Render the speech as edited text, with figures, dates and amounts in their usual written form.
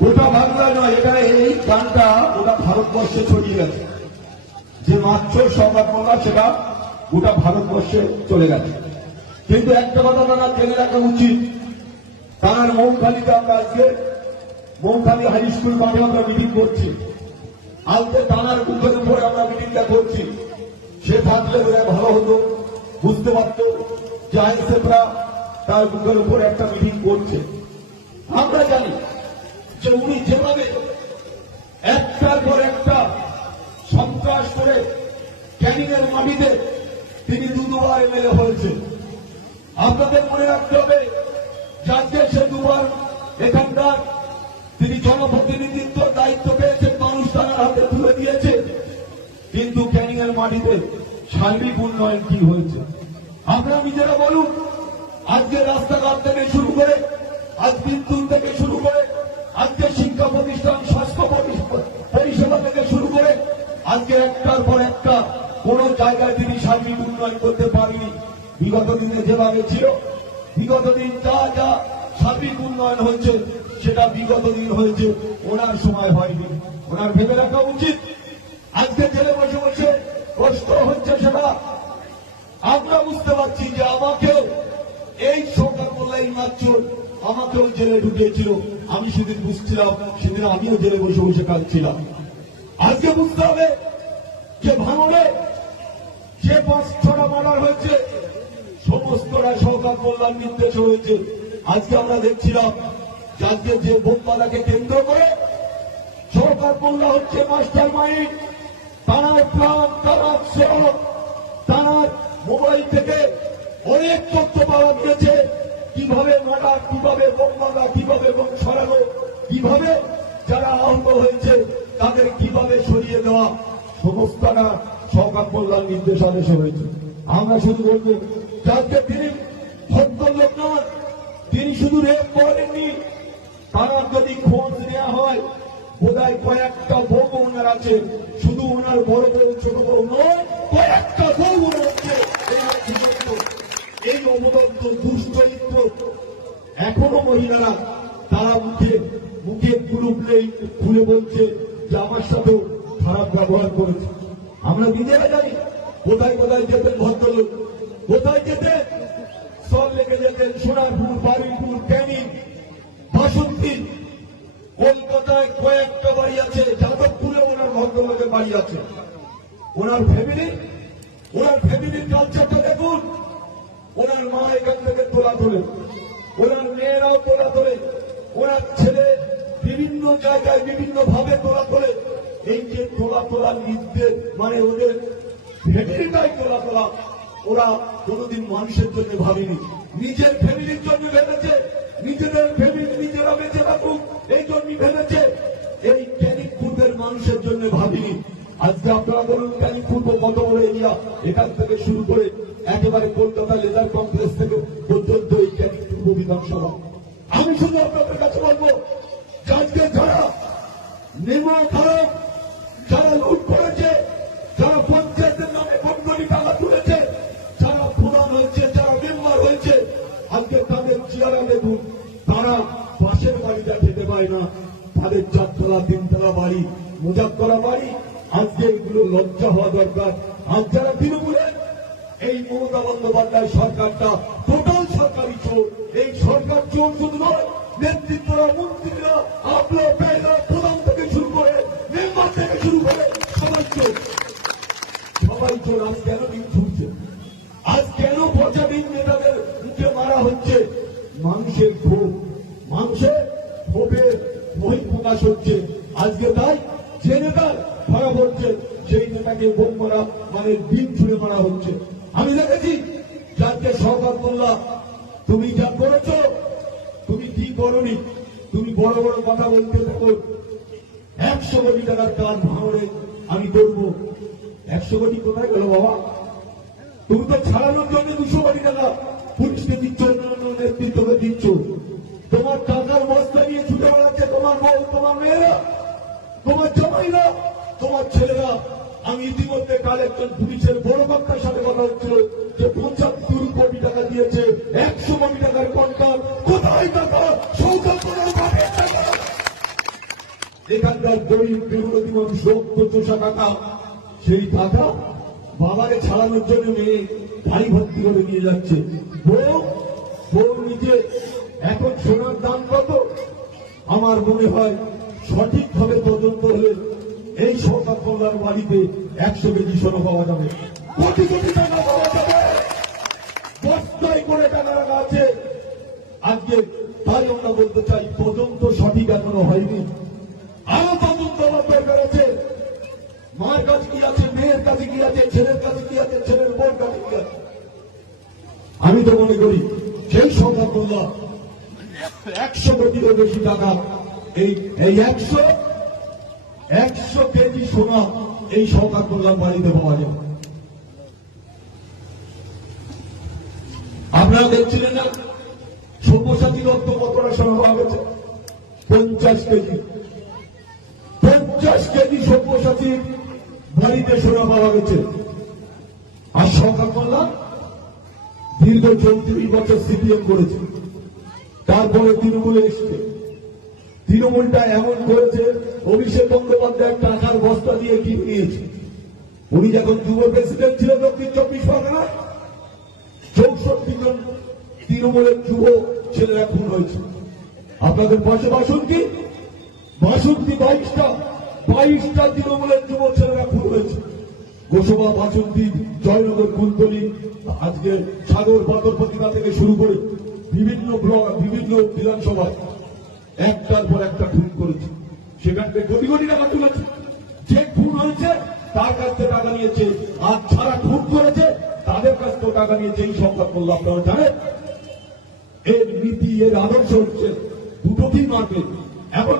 গোটা বাংলা নয়, এটা এই গানটা গোটা ভারতবর্ষে ছড়িয়ে গেছে। যে মাত্র সংবাদ বললাম সেটা গোটা ভারতবর্ষে চলে গেছে। কিন্তু একটা কথা তারা জেনে রাখা উচিত, তার মৌখালীতে আমরা আজকে মৌখালী হাই স্কুল মাঠে আমরা মিটিং করছি। আজকে টানার বুকের উপরে আমরা মিটিংটা করছি। সে থাকলে ভালো হতো, বুঝতে পারত যে আইএসএফরা তার বুকের উপরে একটা মিটিং করছে। আমরা জানি যে উনি যেভাবে একটার পর একটা সন্ত্রাস করে ক্যানিং এর মাটিতে তিনি দুবার এমএলএ হয়েছে। আপনাদের মনে রাখতে হবে যাকে সে দুবার এখানকার তিনি জনপ্রতিনিধিত্ব দায়িত্ব পেয়েছেন, মানুষ তার হাতে তুলে দিয়েছে। কিন্তু ক্যানিং এর মাটিতে সার্বিক উন্নয়ন কি হয়েছে আপনারা নিজেরা বলুন। আজকে রাস্তাঘাট থেকে শুরু করে, আজ বিদ্যুৎ থেকে শুরু করে, আজকে শিক্ষা প্রতিষ্ঠান, স্বাস্থ্য পরিষেবা থেকে শুরু করে, আজকে একটার পর একটা কোন জায়গায় তিনি সার্বিক উন্নয়ন করতে পারেনি। বিগত দিনে যেভাবে ছিল, বিগত দিন যা যা সার্বিক উন্নয়ন হয়েছে সেটা বিগত দিন হয়েছে, ওনার সময় হয়নি। ওনার ভেবে রাখা উচিত। আজকে জেলে বসে বসে কষ্ট হচ্ছে সেটা আমরা বুঝতে পারছি যে আমাকেও এই সরকার বললেই মাত্র আমাকেও জেলে ঢুকিয়েছিল। আমি সেদিন বুঝছিলাম, সেদিন আমিও জেলে বসে বসে কাঁদছিলাম। আজকে বুঝতে হবে যে ভাঙড়ে যে 5-6টা মার্ডার হয়েছে সমস্তরা সরকার কল্যাণ নির্দেশ হয়েছে। আজকে আমরা দেখছিলাম আজকে যে বোমবালাকে কেন্দ্র করে সরকার কল্যাণ হচ্ছে মাস্টার মাইন্ড। তার প্ল্যান, তার সড়ক, তার মোবাইল থেকে অনেক তথ্য পাওয়া গিয়েছে। কিভাবে মার্ডার, কিভাবে বোমবালা, কিভাবে বোম ছড়ানো, কিভাবে যারা আহত হয়েছে তাদের কিভাবে সরিয়ে দেওয়া, সমস্তটা সরকার কল্যাণ নির্দেশাদেশে হয়েছে। আমরা শুধু বলবো যাকে তিনি ভদ্রলোক নন, তিনি শুধু রেপ করেননি, তারা যদি খোঁজ নেওয়া হয় বোধহয় কয়েকটা বউ ওনার আছে, শুধু ওনার বড় বউ ছোট বউ নয়, কয়েকটা বউ ওনার আছে। এই অবদত্ত দুশ্চরিত্র এখনো মহিলারা তারা মুখে খুলে বলছে যে আমার সাথেও খারাপ ব্যবহার করেছে। আমরা নিজেরা জানি কোথায় কোথায় যেতেন ভদ্রলোক, কোথায় যেতেন, সব লেগে যেতেন সোনারপুর, বারুইপুর, ক্যানিং, বাসন্তী। কলকাতায় কয়েকটা বাড়ি আছে, যাদবপুরে ওনার ভদ্রলোকের বাড়ি আছে। ওনার ফ্যামিলির কালচারটা দেখুন। ওনার মা এখান থেকে তোলা তোলে, ওনার মেয়েরাও তোলা তোলে, ওনার ছেলে বিভিন্ন জায়গায় বিভিন্ন ভাবে তোলা তোলে। এই যে তোলা নির্দেশ মানে ওদের ফ্যামিলিটাই তোলা, ওরা কোনোদিন মানুষের জন্য ভাবেনি, নিজের ফ্যামিলির জন্য ভেবেছে, নিজেদের ফ্যামিলি নিজেরা বেঁচে রাখুক এই জন্য ভেবেছে। এই ক্যানিং পূর্বের মানুষের জন্য ভাবিনি। আজকে আপনারা বলুন ক্যানিং পূর্ব কত বড় এরিয়া, এখান থেকে শুরু করে একেবারে কলকাতা লেজার কমপ্লেক্স থেকে পর্যন্ত এই ক্যানিং পূর্ব বিধানসভা। আমি শুধু আপনাদের কাছে বলবো আজকে যারা নেমো খারাপ, যারা লুট করেছে, যারা পঞ্চায়েতের নামে কোটি টাকা তুলেছে, যারা প্রধান হয়েছে, যারা মেম্বার হয়েছে, আজকে তাদের চেহারা দেখুন। তারা পাশের বাড়িটা খেতে পায় না, তাদের 4তলা 3তলা বাড়ি, মজাক করা বাড়ি। আজকে এগুলো লজ্জা হওয়া দরকার। আজ যারা তৃণমূলের এই মমতা বন্দ্যোপাধ্যায় সরকারটা টোটাল সরকারি চোর। এই সরকার চোর শুধু নয়, নেতৃত্বরা, মন্ত্রীরা, আপনার ব্যয়রা, প্রধান থেকে শুরু করে মেম্বার থেকে শুরু করে সবাই চোর, সবাই চোর। আজ কেন দিন ছুটছে? আজ কেন প্রজাবিন নেতাদের মুখে মারা হচ্ছে? মানুষের ক্ষোভের বহিঃপ্রকাশ হচ্ছে। আজকে তাই যে নেতা ধরা পড়ছে সেই নেতাকে বোম মারা মানে দিন ছুড়ে মারা হচ্ছে। আমি দেখেছি যাকে সরকার বললাম তুমি যা করেছ, তুমি কি করনি, তুমি বড় বড় কথা বলতে থাকো। 100 কোটি টাকার কাজ ভাঙড়ে আমি করবো। 100 কোটি কোথায় গেল বাবা? তুমি তো ছাড়ানোর জন্য 200 কোটি টাকা পুলিশকে দিচ্ছ, অন্যান্য নেতৃত্বকে দিচ্ছ। তোমার টাকার বস্তা নিয়ে ছুটে বেড়াচ্ছে তোমার বউ, তোমার মেয়েরা, তোমার জামাইরা, তোমার ছেলেরা। আমি ইতিমধ্যে কাল একজন পুলিশের বড় বক্তার সাথে কথা হচ্ছিল যে 75 কোটি টাকা দিয়েছে, 100 কোটি টাকার কন্ট্রাক্ট। কোথায় টাকা? সৌগত এখানকার গরিব বিরোধী মানুষ 70 টাকা, সেই টাকা বাবাকে ছাড়ানোর জন্য মেয়ে গাড়ি ভর্তি করে নিয়ে যাচ্ছে। বউ নিজে এখন সোনার দাম কত? আমার মনে হয় সঠিকভাবে তদন্ত হলে এই সরকার কল্যাণ বাড়িতে 100 কেজি সোনা পাওয়া যাবে, কোটি কোটি টাকা পাওয়া যাবে, বস্তায় করে টাকা রাখা আছে আজকে। তাই আমরা বলতে চাই তদন্ত সঠিক এখনো হয়নি, আরো তদন্ত হওয়ার দরকার আছে। মার কাছে কি আছে, মেয়ের কাছে কি আছে, ছেলের কাছে কি আছে, ছেলের বোন কাছে কি আছে। আমি তো মনে করি সেই সরকার কল্যাণ 100 কোটিরও বেশি টাকা, এই 100 কেজি সোনা এই সরকার কল্যাণ বাড়িতে পাওয়া যাবে। আপনারা দেখছিলেন না সব্যসাচী দত্ত কতটা সোনা পাওয়া গেছে? 50 কেজি। 50 কেজি সব্যসাচীর বাড়িতে সোনা পাওয়া গেছে। আর সরকার কল্যাণ দীর্ঘ 34 বছর সিপিএম করেছে, তারপরে তৃণমূলে এসছে। তৃণমূলটা এমন করেছে, অভিষেক বন্দ্যোপাধ্যায় টাকার বস্তা দিয়ে কি নিয়েছে। উনি যখন যুব প্রেসিডেন্ট ছিল দক্ষিণ 24 পরগনায়, 64 জন তৃণমূলের যুব ছেলেরা খুন হয়েছে। আপনাদের পাশে বাসন্তী 22টা তৃণমূলের যুব ছেলেরা খুন হয়েছে। গোসবা, বাসন্তী, জয়নগর, কুলতলি, আজকে সাগর, পাথরপতিকা থেকে শুরু করে বিভিন্ন ব্লক, বিভিন্ন বিধানসভায় একটার পর একটা খুন করেছে। সেখান থেকে কোটি কোটি টাকা তুলেছে। যে খুন হয়েছে তার কাছ থেকে টাকা নিয়েছে, আর ছাড়া খুন করেছে তাদের কাছ থেকে টাকা নিয়েছে। এই সংখ্যা করলো আপনারা জানেন। এর নীতি, এর আদর্শ হচ্ছে দুটোকেই মারবে। এমন